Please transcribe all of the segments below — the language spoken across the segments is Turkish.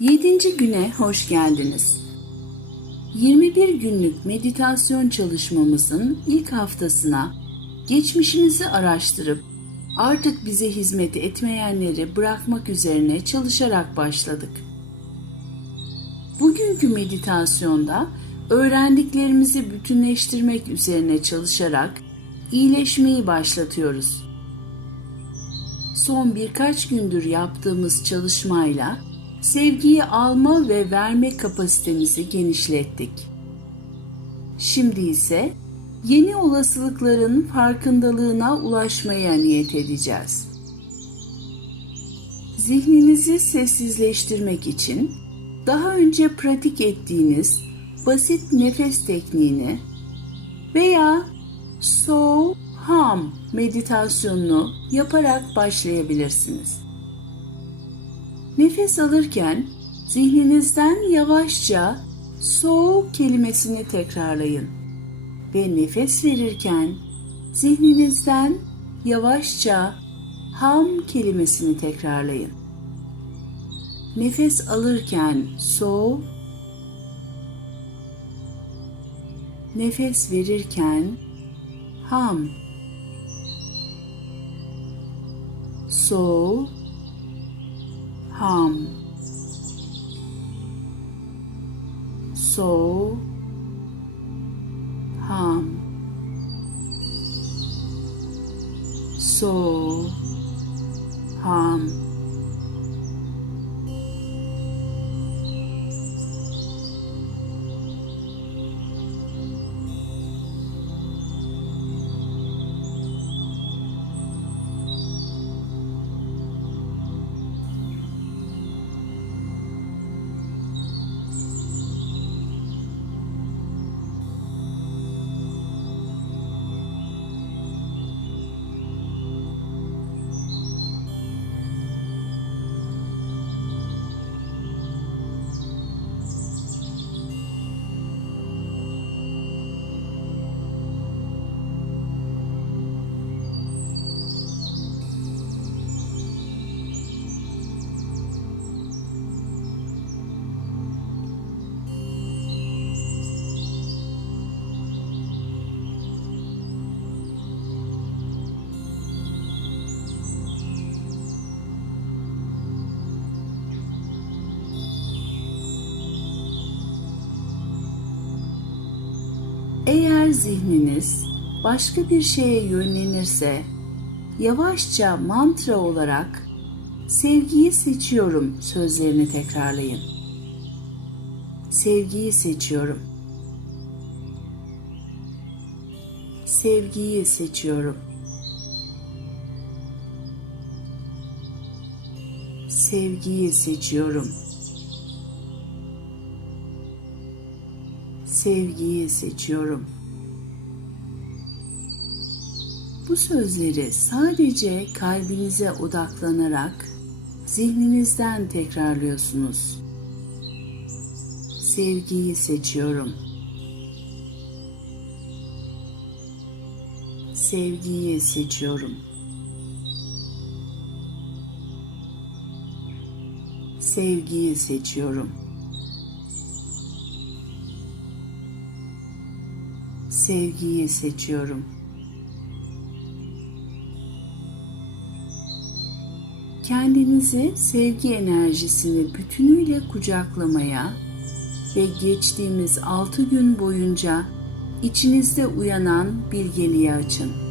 7. güne hoş geldiniz. 21 günlük meditasyon çalışmamızın ilk haftasına geçmişimizi araştırıp artık bize hizmet etmeyenleri bırakmak üzerine çalışarak başladık. Bugünkü meditasyonda öğrendiklerimizi bütünleştirmek üzerine çalışarak iyileşmeyi başlatıyoruz. Son birkaç gündür yaptığımız çalışmayla sevgiyi alma ve verme kapasitemizi genişlettik. Şimdi ise yeni olasılıkların farkındalığına ulaşmaya niyet edeceğiz. Zihninizi sessizleştirmek için daha önce pratik ettiğiniz basit nefes tekniğini veya So Hum meditasyonunu yaparak başlayabilirsiniz. Nefes alırken zihninizden yavaşça so kelimesini tekrarlayın ve nefes verirken zihninizden yavaşça ham kelimesini tekrarlayın. Nefes alırken so, nefes verirken ham. So, hum. So, hum. So, hum. Eğer zihniniz başka bir şeye yönlenirse yavaşça mantra olarak sevgiyi seçiyorum sözlerini tekrarlayın. Sevgiyi seçiyorum. Sevgiyi seçiyorum. Sevgiyi seçiyorum. Sevgiyi seçiyorum. Bu sözleri sadece kalbinize odaklanarak zihninizden tekrarlıyorsunuz. Sevgiyi seçiyorum. Sevgiyi seçiyorum. Sevgiyi seçiyorum. Sevgiyi seçiyorum. Kendinizi sevgi enerjisini bütünüyle kucaklamaya ve geçtiğimiz altı gün boyunca içinizde uyanan bilgeliği açın.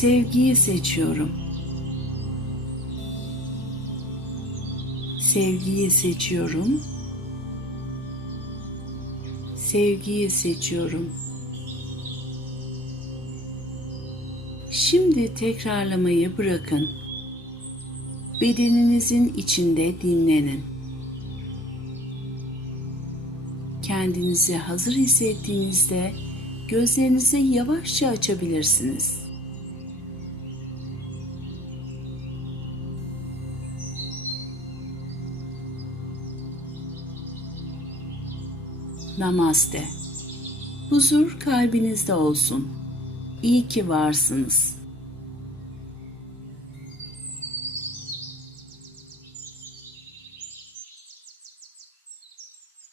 Sevgiyi seçiyorum. Sevgiyi seçiyorum. Sevgiyi seçiyorum. Şimdi tekrarlamayı bırakın. Bedeninizin içinde dinlenin. Kendinizi hazır hissettiğinizde gözlerinizi yavaşça açabilirsiniz. Namaste. Huzur kalbinizde olsun. İyi ki varsınız.